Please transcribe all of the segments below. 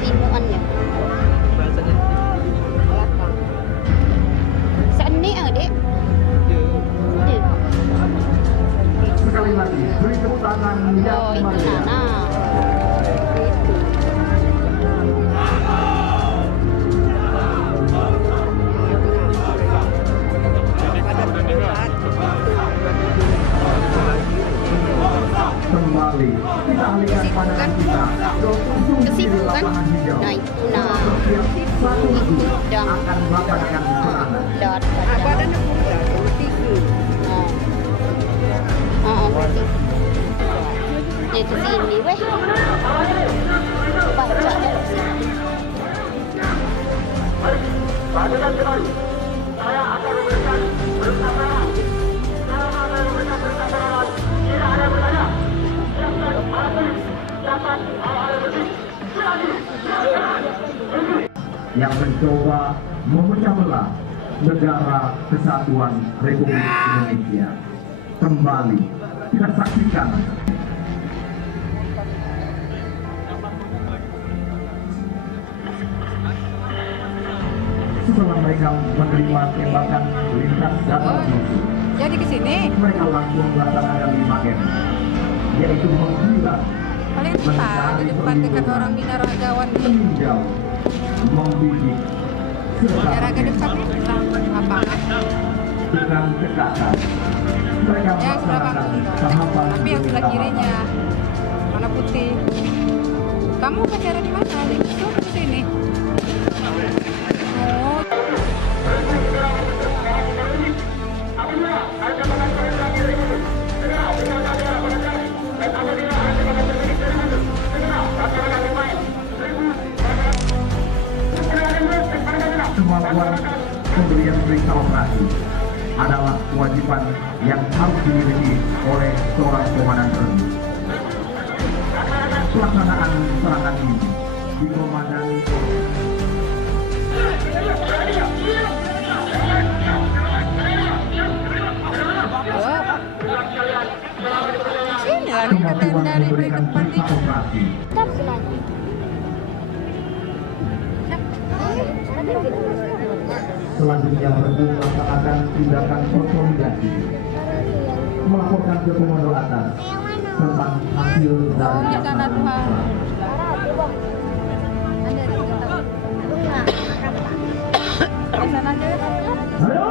timuan ya. Bahasanya Seni Dek. Dek. Sekali lagi beri tepuk tangan yang Oh, itu meriah. Nana. Itu. Kembali kita alihkan pandangan kita ke ujung Ke situ kiri kan? lapangan hijau. Nah, itu nah. Setiap satu Itu tim dang. akan melakukan serangan. Dot. Badannya bulat, tinggi. Berarti. Dia ke sini weh. Baca dari sini. Yang mencoba memecah belah negara kesatuan Republik Indonesia. Kembali kita saksikan setelah mereka menerima tembakan lintas data musuh, Jadi ke sini mereka langsung melaksanakan 5M, yaitu menggila, paling depan di depan dekat orang binaragawan di meninjau, membidik, serta binaraga depan itu apa? dengan cekatan. Mereka Ya sebelah melaksanakan bangku. tahapan Tapi yang sebelah demi kirinya warna putih. Kamu pacara di mana? Di situ atau di sini? Oh, kemampuan pemberian perintah operasi adalah kewajiban yang harus dimiliki oleh seorang komandan tni. Pelaksanaan serangan ini dikomandani sini lah dekat kemampuan dari memberikan dekat perintah itu. operasi. Tapi nanti. Selanjutnya Regu melaksanakan tindakan konsolidasi, melaporkan ke komando atas tentang hasil dari Di sana Tuhan. Di sana aja. Ayo!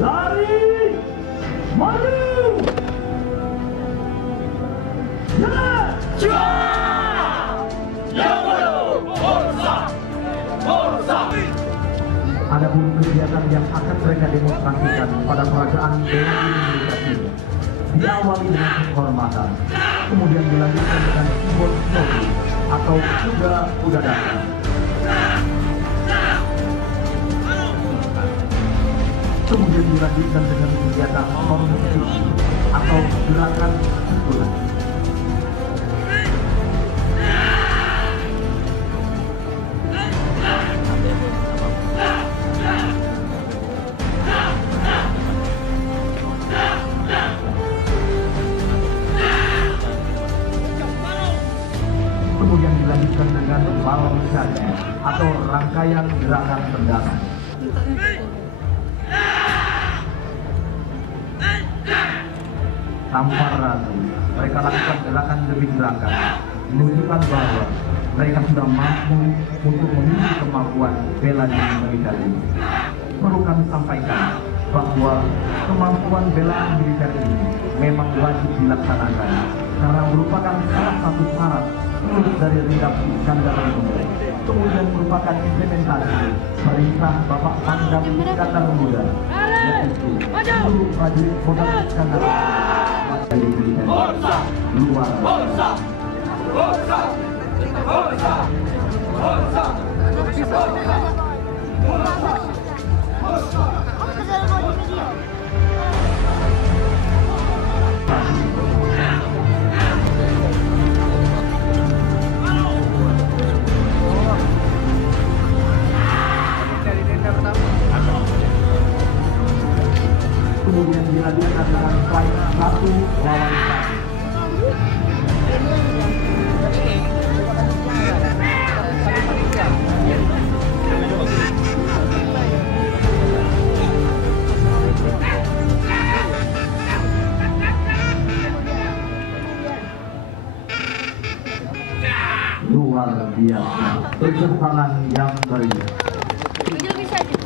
Lari! Maju! Adapun kegiatan yang akan mereka demonstrasikan pada peragaan bela diri militer ini diawali dengan penghormatan, kemudian dilanjutkan dengan simbol snowy atau kuda datar. Kemudian dilanjutkan dengan kegiatan konstitusi atau gerakan pukulan. Kemudian dilanjutkan dengan balon saja atau rangkaian gerakan tendangan. Tanpa ragu, mereka lakukan gerakan demi gerakan, menunjukkan bahwa mereka sudah mampu untuk memiliki kemampuan bela diri militer ini. Perlu kami sampaikan bahwa kemampuan bela militer ini memang wajib dilaksanakan karena merupakan salah satu syarat lulus dari redaksi Iskandar Muda. Kemudian merupakan implementasi perintah Bapak Pangdam Iskandar Muda, yaitu seluruh prajurit Kodam Iskandar dari militer luar. Kemudian dilanjutkan dengan fight 1 lawan 1. biasa. Tepuk tangan yang meriah. Bujur bisa aja.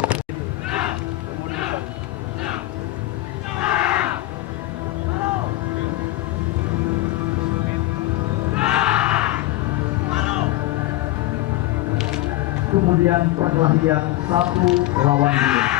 Kemudian perkelahian 1 lawan 2.